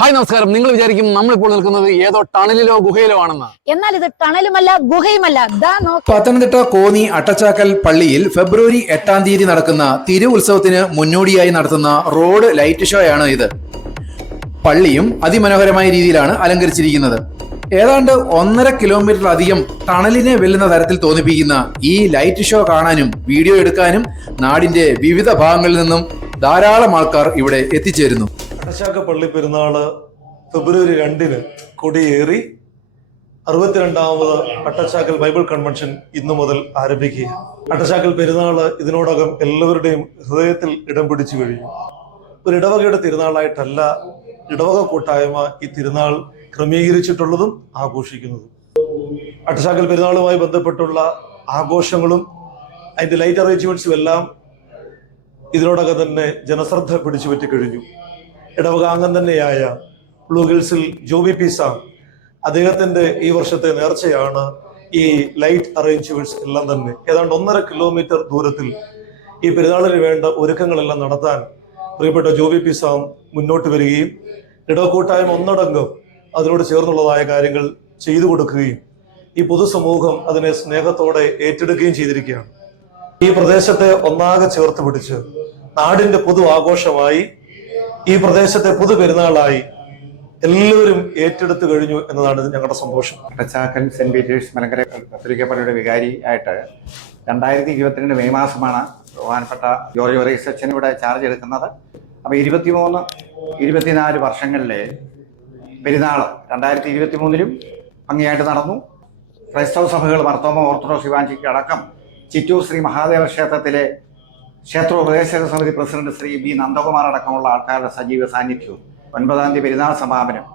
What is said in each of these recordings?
Hi നമസ്കാരം. നിങ്ങൾ വിചാരിക്കും നമ്മളിപ്പോൾ നിൽക്കുന്നത് ഏതോ ടണലിലോ ഗുഹയിലോ ആണെന്ന്. എന്നാൽ ഇത് ടണലുമല്ല ഗുഹയുമല്ല. പത്തനംതിട്ട കോന്നി അട്ടച്ചാക്കൽ പള്ളിയിൽ ഫെബ്രുവരി 8-ാം തീയതി നടക്കുന്ന തിരു ഉത്സവത്തിന് മുന്നോടിയായി നടത്തുന്ന റോഡ് ലൈറ്റ് ഷോയാണ് ഇത്. പള്ളിയും അതിമനോഹരമായ രീതിയിലാണ് അലങ്കരിച്ചിരിക്കുന്നത്. ഏതാണ്ട് 1.5 കിലോമീറ്ററിലധികം ടണലിനെ വെല്ലുന്ന തരത്തിൽ തോന്നിപ്പിക്കുന്ന ഈ ലൈറ്റ് ഷോ കാണാനും വീഡിയോ എടുക്കാനും നാടിന്റെ വിവിധ ഭാഗങ്ങളിൽ നിന്നും ധാരാളം ആൾക്കാർ ഇവിടെ എത്തിച്ചേരുന്നു. അട്ടച്ചാക്കൽ പള്ളി പെരുന്നാള് ഫെബ്രുവരി 2-ന് കൊടിയേറി 62ാമത് അട്ടച്ചാക്കൽ ബൈബിൾ കൺവെൻഷൻ ഇന്നു മുതൽ ആരംഭിക്കുക. അട്ടച്ചാക്കൽ പെരുന്നാള് ഇതിനോടകം എല്ലാവരുടെയും ഹൃദയത്തിൽ ഇടം പിടിച്ചു കഴിഞ്ഞു. ഒരു ഇടവകയുടെ തിരുനാളായിട്ടല്ല ഇടവക കൂട്ടായ്മ ഈ തിരുനാൾ ക്രമീകരിച്ചിട്ടുള്ളതും ആഘോഷിക്കുന്നതും. അട്ടച്ചാക്കൽ പെരുന്നാളുമായി ബന്ധപ്പെട്ടുള്ള ആഘോഷങ്ങളും അതിന്റെ ലൈറ്റ് അറേഞ്ച്മെന്റ്സും എല്ലാം ഇതിനോടകം തന്നെ ജനശ്രദ്ധ പിടിച്ചു പറ്റി കഴിഞ്ഞു. ഇടവകാംഗം തന്നെയായ ബ്ലൂ ഹിൽസിൽ ജോബി പി സാം, അദ്ദേഹത്തിന്റെ ഈ വർഷത്തെ നേർച്ചയാണ് ഈ ലൈറ്റ് അറേഞ്ച്മെന്റ്സ് എല്ലാം തന്നെ. ഏതാണ്ട് 1.5 കിലോമീറ്റർ ദൂരത്തിൽ ഈ പെരുന്നാളിന് വേണ്ട ഒരുക്കങ്ങളെല്ലാം നടത്താൻ പ്രിയപ്പെട്ട ജോബി പി സാം മുന്നോട്ട് വരികയും ഇടവകൂട്ടായ്മ ഒന്നടങ്കം അതിനോട് ചേർന്നുള്ളതായ കാര്യങ്ങൾ ചെയ്തു കൊടുക്കുകയും ഈ പൊതുസമൂഹം അതിനെ സ്നേഹത്തോടെ ഏറ്റെടുക്കുകയും ചെയ്തിരിക്കുകയാണ്. ഈ പ്രദേശത്തെ ഒന്നാകെ ചേർത്ത് പിടിച്ച് നാടിന്റെ പൊതു ആഘോഷമായി ഈ പ്രദേശത്തെ പൊതു പെരുന്നാളായി എല്ലാവരും ഏറ്റെടുത്തു കഴിഞ്ഞു എന്നതാണ് ഞങ്ങളുടെ സന്തോഷം. അട്ടച്ചാക്കൽ സെന്റ് പീറ്റേഴ്സ് മലങ്കര കത്തോലിക്ക പള്ളിയുടെ വികാരി ആയിട്ട് 2022 മെയ് മാസമാണ് ബഹുമാനപ്പെട്ട ജോർജ് വറീസ് അച്ഛൻ ഇവിടെ ചാർജ് എടുക്കുന്നത്. അപ്പോൾ 23-24 വർഷങ്ങളിലെ പെരുന്നാൾ 2023-ലും ഭംഗിയായിട്ട് നടന്നു. ക്രൈസ്തവ സഭകൾ മർത്തോമ ഓർത്തഡോക്സ് ഇവാഞ്ചലിക്കൽ അടക്കം ചിറ്റൂർ ശ്രീ മഹാദേവ ക്ഷേത്രത്തിലെ ക്ഷേത്രോപദേശക സമിതി പ്രസിഡന്റ് ശ്രീ ബി നന്ദകുമാർ അടക്കമുള്ള ആൾക്കാരുടെ സജീവ സാന്നിധ്യവും 9-ാം തീയതി പെരുന്നാൾ സമാപനം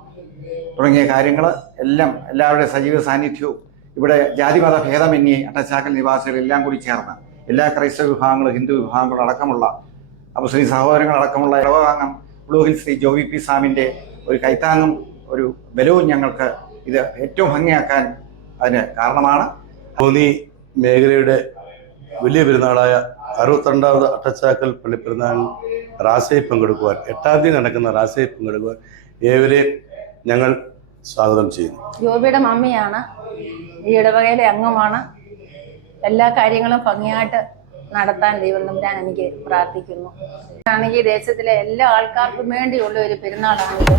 തുടങ്ങിയ കാര്യങ്ങൾ എല്ലാവരുടെ സജീവ സാന്നിധ്യവും ഇവിടെ ജാതിമത ഭേദമന്യേ അട്ടച്ചാക്കൽ നിവാസികളെല്ലാം കൂടി ചേർന്ന് എല്ലാ ക്രൈസ്തവ വിഭാഗങ്ങളും ഹിന്ദു വിഭാഗങ്ങളും അടക്കമുള്ള മുസ്ലിം സഹോദരങ്ങളടക്കമുള്ള ഇടവകാംഗം Blue Hill Shri Joby P സാമിൻ്റെ ഒരു കൈത്താങ്ങും ഒരു ബലവും ഞങ്ങൾക്ക് ഇത് ഏറ്റവും ഭംഗിയാക്കാൻ അതിന് കാരണമാണ്. കോന്നി മേഖലയുടെ വലിയ പെരുന്നാളായ 62ാമത് അട്ടച്ചാക്കൽ പള്ളി പെരുന്നാളിൽ റാസയിൽ പങ്കെടുക്കുവാൻ 8-ാം തീയതി നടക്കുന്ന റാസയിൽ പങ്കെടുക്കുവാൻ ഏവരെയും ഞങ്ങൾ സ്വാഗതം ചെയ്യുന്നു. ജോബിയുടെ മമ്മിയാണ്, ഈ ഇടവകയിലെ അംഗമാണ്. എല്ലാ കാര്യങ്ങളും ഭംഗിയായിട്ട് നടത്താൻ ദൈവം തമ്പുരാൻ എനിക്ക് പ്രാർത്ഥിക്കുന്നു. ആണെങ്കിൽ ദേശത്തിലെ എല്ലാ ആൾക്കാർക്കും വേണ്ടിയുള്ള ഒരു പെരുന്നാളാണിത്.